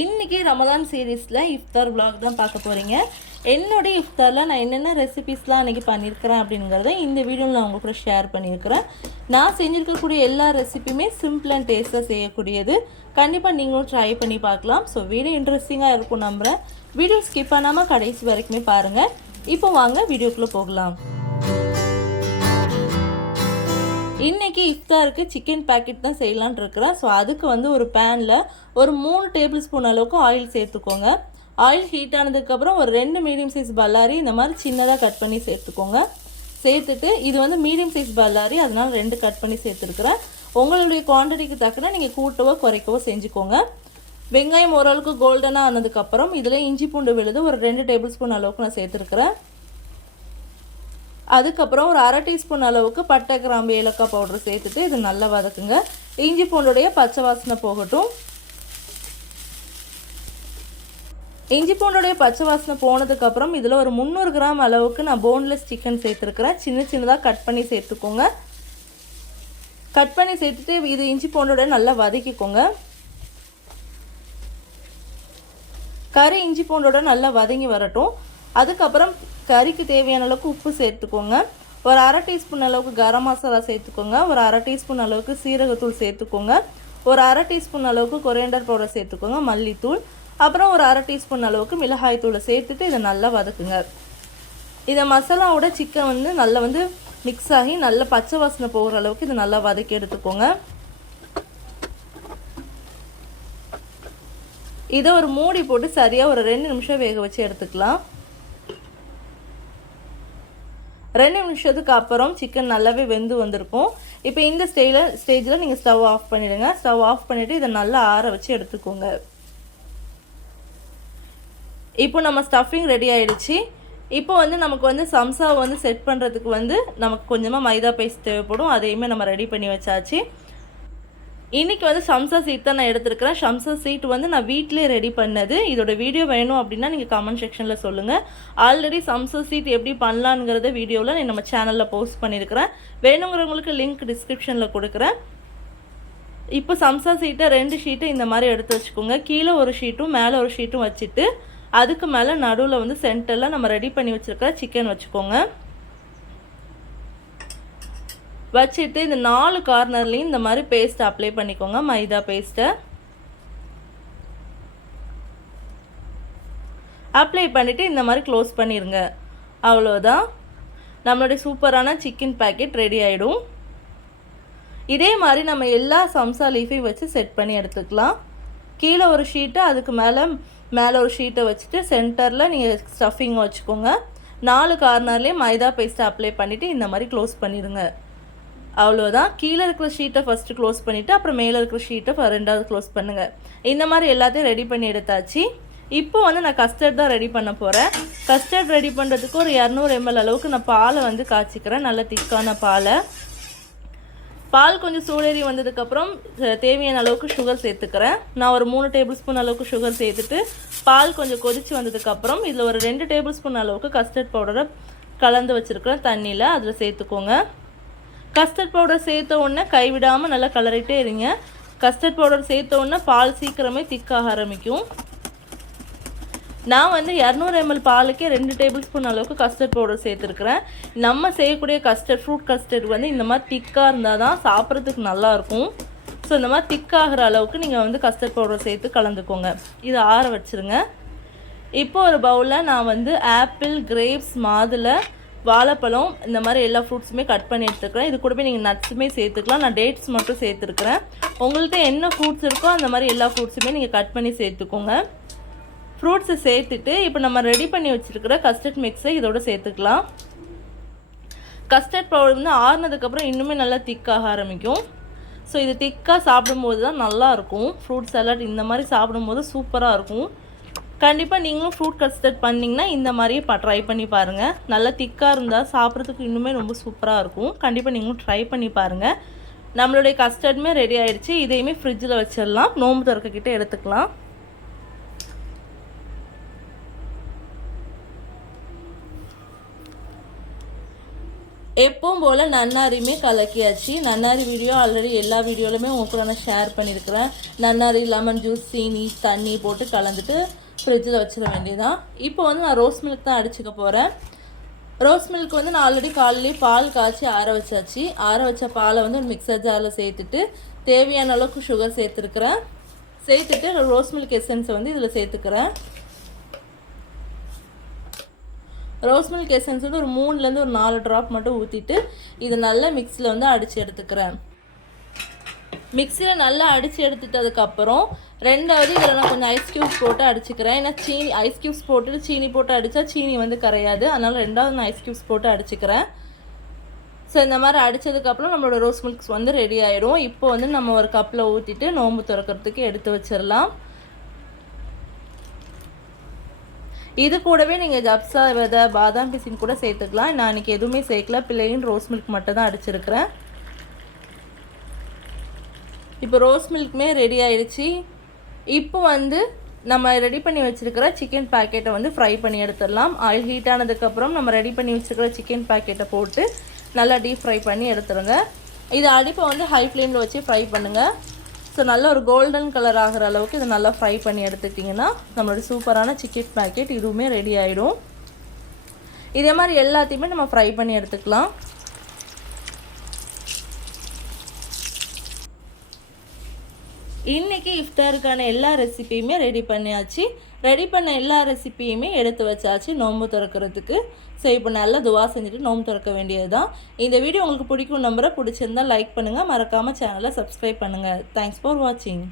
இன்றைக்கி ரமதான் சீரீஸில் இஃப்தார் விலாக் தான் பார்க்க போகிறீங்க என்னுடைய இஃப்தாரில் நான் என்னென்ன ரெசிபீஸ்லாம் அன்றைக்கி பண்ணியிருக்கிறேன் அப்படிங்கிறத இந்த வீடியோவில் நான் உங்கள் கூட ஷேர் பண்ணியிருக்கிறேன் நான் செஞ்சுருக்கக்கூடிய எல்லா ரெசிபியுமே சிம்பிள் அண்ட் டேஸ்ட்டாக செய்யக்கூடியது. கண்டிப்பாக நீங்களும் ட்ரை பண்ணி பார்க்கலாம். ஸோ வீடியோ இன்ட்ரெஸ்டிங்காக இருக்கும் நம்புகிறேன் வீடியோ ஸ்கிப் பண்ணாமல் கடைசி வரைக்குமே பாருங்கள் இப்போ வாங்க வீடியோக்குள்ளே போகலாம். இன்னைக்கு இஃப்தாருக்கு சிக்கன் பேக்கெட் தான் செய்யலான்னு இருக்கிறேன். ஸோ அதுக்கு வந்து ஒரு பேனில் ஒரு மூணு டேபிள் ஸ்பூன் அளவுக்கு ஆயில் சேர்த்துக்கோங்க. ஆயில் ஹீட் ஆனதுக்கப்புறம் ஒரு ரெண்டு மீடியம் சைஸ் பல்லாரி இந்த மாதிரி சின்னதாக கட் பண்ணி சேர்த்துக்கோங்க. சேர்த்துட்டு இது வந்து மீடியம் சைஸ் பல்லாரி அதனால் ரெண்டு கட் பண்ணி சேர்த்துருக்குறேன். உங்களுடைய குவான்டிட்டிக்கு தக்கன நீங்கள் கூட்டவோ குறைக்கவோ செஞ்சுக்கோங்க. வெங்காயம் ஓரளவுக்கு கோல்டனாக ஆனதுக்கப்புறம் இதில் இஞ்சி பூண்டு விழுது ஒரு ரெண்டு டேபிள் ஸ்பூன் அளவுக்கு நான் சேர்த்துருக்குறேன். அதுக்கப்புறம் ஒரு அரை டீஸ்பூன் அளவுக்கு பட்டை கிராம்பு ஏலக்காய் பவுடர் சேர்த்துட்டு இது நல்லா வதக்குங்க. இஞ்சி பூண்டுடைய பச்சை வாசனை போகட்டும். இஞ்சி பூண்டுடைய பச்சை வாசனை போனதுக்கப்புறம் இதில் ஒரு முந்நூறு கிராம் அளவுக்கு நான் போன்லெஸ் சிக்கன் சேர்த்துருக்குறேன். சின்ன சின்னதாக கட் பண்ணி சேர்த்துக்கோங்க. கட் பண்ணி சேர்த்துட்டு இது இஞ்சி பூண்டோட நல்லா வதக்கிக்கோங்க. கறி இஞ்சி பூண்டோட நல்லா வதங்கி வரட்டும். அதுக்கப்புறம் கறிக்கு தேவையான அளவுக்கு உப்பு சேர்த்துக்கோங்க. ஒரு அரை டீஸ்பூன் அளவுக்கு கரம் மசாலா சேர்த்துக்கோங்க. ஒரு அரை டீஸ்பூன் அளவுக்கு சீரகத்தூள் சேர்த்துக்கோங்க. ஒரு அரை டீஸ்பூன் அளவுக்கு கொரியண்டர் பவுடர் சேர்த்துக்கோங்க மல்லித்தூள். அப்புறம் ஒரு அரை டீஸ்பூன் அளவுக்கு மிளகாய் தூளை சேர்த்துட்டு இதை நல்லா வதக்குங்க. இதை மசாலாவோட சிக்கன் வந்து நல்லா வந்து மிக்ஸ் ஆகி நல்ல பச்சை வாசனை போகிற அளவுக்கு இதை நல்லா வதக்கி எடுத்துக்கோங்க. இதை ஒரு மூடி போட்டு சரியாக ஒரு ரெண்டு நிமிஷம் வேக வச்சு எடுத்துக்கலாம். ரெண்டு நிமிஷத்துக்கு அப்புறம் சிக்கன் நல்லாவே வெந்து வந்திருக்கும். இப்போ இந்த ஸ்டேஜில் ஸ்டேஜில் நீங்கள் ஸ்டவ் ஆஃப் பண்ணிவிடுங்க ஸ்டவ் ஆஃப் பண்ணிவிட்டு இதை நல்லா ஆற வச்சு எடுத்துக்கோங்க. இப்போ நம்ம ஸ்டஃபிங் ரெடி ஆகிடுச்சு இப்போ வந்து நமக்கு வந்து சம்சாவை வந்து செட் பண்ணுறதுக்கு வந்து நமக்கு கொஞ்சமாக மைதா பேஸ்ட் தேவைப்படும். அதையுமே நம்ம ரெடி பண்ணி வச்சாச்சு. இன்றைக்கி வந்து சம்சா சீட் தான் நான் எடுத்திருக்கிறேன். சம்சா சீட் வந்து நான் வீட்டிலே ரெடி பண்ணது. இதோட வீடியோ வேணும் அப்படின்னா நீங்கள் கமெண்ட் செக்ஷனில் சொல்லுங்கள் ஆல்ரெடி சம்சா சீட் எப்படி பண்ணலாங்கிறத வீடியோவில் நான் நம்ம சேனலில் போஸ்ட் பண்ணியிருக்கிறேன் வேணுங்கிறவங்களுக்கு லிங்க் டிஸ்கிரிப்ஷனில் கொடுக்குறேன். இப்போ சம்சா சீட்டை ரெண்டு ஷீட்டு இந்த மாதிரி எடுத்து வச்சுக்கோங்க. கீழே ஒரு ஷீட்டும் மேலே ஒரு ஷீட்டும் வச்சுட்டு அதுக்கு மேலே நடுவில் வந்து சென்டரில் நம்ம ரெடி பண்ணி வச்சுருக்கிற சிக்கன் வச்சுக்கோங்க. வச்சுட்டு இந்த நாலு கார்னர்லேயும் இந்த மாதிரி பேஸ்ட் அப்ளை பண்ணிக்கோங்க. மைதா பேஸ்ட்டை அப்ளை பண்ணிவிட்டு இந்த மாதிரி க்ளோஸ் பண்ணிடுங்க அவ்வளோதான் நம்மளுடைய சூப்பரான சிக்கன் பேக்கெட் ரெடி ஆகிடும் இதே மாதிரி நம்ம எல்லா சம்சா லீஃபையும் வச்சு செட் பண்ணி எடுத்துக்கலாம். கீழே ஒரு ஷீட்டு அதுக்கு மேலே மேலே ஒரு ஷீட்டை வச்சுட்டு சென்டரில் நீங்கள் ஸ்டஃபிங் வச்சுக்கோங்க. நாலு கார்னர்லேயும் மைதா பேஸ்ட்டை அப்ளை பண்ணிவிட்டு இந்த மாதிரி க்ளோஸ் பண்ணிடுங்க. அவ்வளோதான் கீழே இருக்கிற ஷீட்டை ஃபஸ்ட்டு க்ளோஸ் பண்ணிவிட்டு அப்புறம் மேலே இருக்கிற ஷீட்டை ரெண்டாவது க்ளோஸ் பண்ணுங்கள் இந்த மாதிரி எல்லாத்தையும் ரெடி பண்ணி எடுத்தாச்சு. இப்போ வந்து நான் கஸ்டர்ட் தான் ரெடி பண்ண போகிறேன் கஸ்டர்ட் ரெடி பண்ணுறதுக்கு ஒரு இரநூறு எம்எல் அளவுக்கு நான் பாலை வந்து காய்ச்சிக்கிறேன். நல்ல திக்கான பாலை. பால் கொஞ்சம் சூடேறி வந்ததுக்கப்புறம் தேவையான அளவுக்கு சுகர் சேர்த்துக்கிறேன். நான் ஒரு மூணு டேபிள் ஸ்பூன் அளவுக்கு சுகர் சேர்த்துட்டு பால் கொஞ்சம் கொதித்து வந்ததுக்கப்புறம் இதில் ஒரு ரெண்டு டேபிள் ஸ்பூன் அளவுக்கு கஸ்டர்ட் பவுடரை கலந்து வச்சுருக்கிறேன் தண்ணியில் அதில் சேர்த்துக்கோங்க. கஸ்டர்ட் பவுடர் சேர்த்த உடனே கைவிடாமல் நல்லா கலரிட்டே இருங்க. கஸ்டர்ட் பவுடர் சேர்த்த உடனே பால் சீக்கிரமே திக்காக ஆரம்பிக்கும். நான் வந்து இரநூறு எம்எல் பாலுக்கே ரெண்டு டேபிள் ஸ்பூன் அளவுக்கு கஸ்டர்ட் பவுடர் சேர்த்துருக்குறேன். நம்ம செய்யக்கூடிய கஸ்டர்ட் ஃப்ரூட் கஸ்டர்ட் வந்து இந்த மாதிரி திக்காக இருந்தால் தான் சாப்பிட்றதுக்கு நல்லாயிருக்கும் ஸோ இந்த மாதிரி திக்காகிற அளவுக்கு நீங்கள் வந்து கஸ்டர்ட் பவுடர் சேர்த்து கலந்துக்கோங்க. இதை ஆற வச்சுருங்க. இப்போ ஒரு பவுலில் நான் வந்து ஆப்பிள் கிரேப்ஸ் மாதுளை வாழைப்பழம் இந்த மாதிரி எல்லா ஃப்ரூட்ஸுமே கட் பண்ணி எடுத்துக்கிறேன். இது கூடவே நீங்கள் நட்ஸுமே சேர்த்துக்கலாம். நான் டேட்ஸ் மட்டும் சேர்த்துருக்குறேன். உங்கள்கிட்ட என்ன ஃப்ரூட்ஸ் இருக்கோ அந்த மாதிரி எல்லா ஃப்ரூட்ஸுமே நீங்கள் கட் பண்ணி சேர்த்துக்கோங்க. ஃப்ரூட்ஸை சேர்த்துட்டு இப்போ நம்ம ரெடி பண்ணி வச்சுருக்கிற கஸ்டர்ட் மிக்ஸை இதோட சேர்த்துக்கலாம். கஸ்டர்ட் பவுடர் வந்து ஆறுனதுக்கப்புறம் இன்னுமே நல்லா திக்காக ஆரம்பிக்கும். ஸோ இது திக்காக சாப்பிடும்போது தான் நல்லாயிருக்கும் ஃப்ரூட் சலாட் இந்த மாதிரி சாப்பிடும்போது சூப்பராக இருக்கும். கண்டிப்பாக நீங்களும் ஃப்ரூட் கஸ்டர்ட் பண்ணிங்கன்னா இந்த மாதிரியே ட்ரை பண்ணி பாருங்கள் நல்லா திக்காக இருந்தால் சாப்பிட்றதுக்கு இன்னுமே ரொம்ப சூப்பராக இருக்கும். கண்டிப்பாக நீங்களும் ட்ரை பண்ணி பாருங்கள் நம்மளுடைய கஸ்டர்டுமே ரெடி ஆயிடுச்சு. இதையுமே ஃப்ரிட்ஜில் வச்சிடலாம். நோம்பு திறக்கக்கிட்ட எடுத்துக்கலாம். எப்பவும் போல் நன்னாரியுமே கலக்கியாச்சு. நன்னாரி வீடியோ ஆல்ரெடி எல்லா வீடியோலையுமே உங்க கூட நான் ஷேர் பண்ணியிருக்கிறேன் நன்னாரி லெமன் ஜூஸ் சீனி தண்ணி போட்டு கலந்துட்டு ஃப்ரிட்ஜில் வச்சிட வேண்டியதான் இப்போ வந்து நான் ரோஸ் மில்க் தான் அடிச்சுக்க போகிறேன் ரோஸ் மில்க் வந்து நான் ஆல்ரெடி காலையிலேயே பால் காய்ச்சி ஆற வச்சாச்சு. ஆற வச்ச பாலை வந்து ஒரு மிக்சர் ஜாரில் சேர்த்துட்டு தேவையான அளவுக்கு சுகர் சேர்த்துருக்குறேன். சேர்த்துட்டு ரோஸ் மில்க் எசன்ஸை வந்து இதில் சேர்த்துக்கிறேன். ரோஸ் மில்க் எசன்ஸ் வந்து ஒரு மூணுலேருந்து ஒரு நாலு ட்ராப் மட்டும் ஊற்றிட்டு இது நல்லா மிக்ஸியில் வந்து அடித்து எடுத்துக்கிறேன். மிக்சியில் நல்லா அடித்து எடுத்துட்டதுக்கப்புறம் ரெண்டாவது இதில் நான் கொஞ்சம் ஐஸ் க்யூப்ஸ் போட்டு அடிச்சுக்கிறேன். ஏன்னா சீனி ஐஸ் க்யூப்ஸ் போட்டுட்டு சீனி போட்டு அடித்தா சீனி வந்து கரையாது. அதனால் ரெண்டாவது நான் ஐஸ் க்யூப்ஸ் போட்டு அடிச்சுக்கிறேன். ஸோ இந்த மாதிரி அடித்ததுக்கப்புறம் நம்மளோட ரோஸ் மில்க்ஸ் வந்து ரெடி ஆகிடும் இப்போ வந்து நம்ம ஒரு கப்பில் ஊற்றிட்டு நோம்பு திறக்கிறதுக்கு எடுத்து வச்சிடலாம். இது கூடவே நீங்கள் ஜப்ஸா விதை பாதாம் பிசின் கூட சேர்த்துக்கலாம். நான் இன்றைக்கி எதுவுமே சேர்க்கல. பிள்ளையின் ரோஸ் மில்க் மட்டும் தான் அடிச்சிருக்கிறேன். இப்போ ரோஸ் மில்க்குமே ரெடி ஆயிடுச்சு. இப்போ வந்து நம்ம ரெடி பண்ணி வச்சுருக்கிற சிக்கன் பேக்கெட்டை வந்து ஃப்ரை பண்ணி எடுத்துடலாம். ஆயில் ஹீட் ஆனதுக்கப்புறம் நம்ம ரெடி பண்ணி வச்சுருக்கிற சிக்கன் பேக்கெட்டை போட்டு நல்லா டீப் ஃப்ரை பண்ணி எடுத்துருங்க. இது அடுப்பை வந்து ஹை ஃப்ளேமில் வச்சு ஃப்ரை பண்ணுங்கள் ஸோ நல்ல ஒரு கோல்டன் கலர் ஆகிற அளவுக்கு இதை நல்லா ஃப்ரை பண்ணி எடுத்துக்கிட்டிங்கன்னா நம்மளோட சூப்பரான சிக்கன் பேக்கெட் இதுவுமே ரெடி ஆகிடும் இதே மாதிரி எல்லாத்தையுமே நம்ம ஃப்ரை பண்ணி எடுத்துக்கலாம். இன்றைக்கி இஃப்தாருக்கான எல்லா ரெசிபியுமே ரெடி பண்ணியாச்சு. ரெடி பண்ண எல்லா ரெசிப்பியுமே எடுத்து வச்சாச்சு. நோன்பு திறக்கிறதுக்கு. ஸோ இப்போ நல்லா துவா செஞ்சுட்டு நோம்பு திறக்க வேண்டியது தான் இந்த வீடியோ உங்களுக்கு பிடிக்கும் நம்பரை பிடிச்சிருந்தா லைக் பண்ணுங்கள் மறக்காமல் சேனலை சப்ஸ்கிரைப் பண்ணுங்கள் தேங்க்ஸ் ஃபார் வாட்சிங்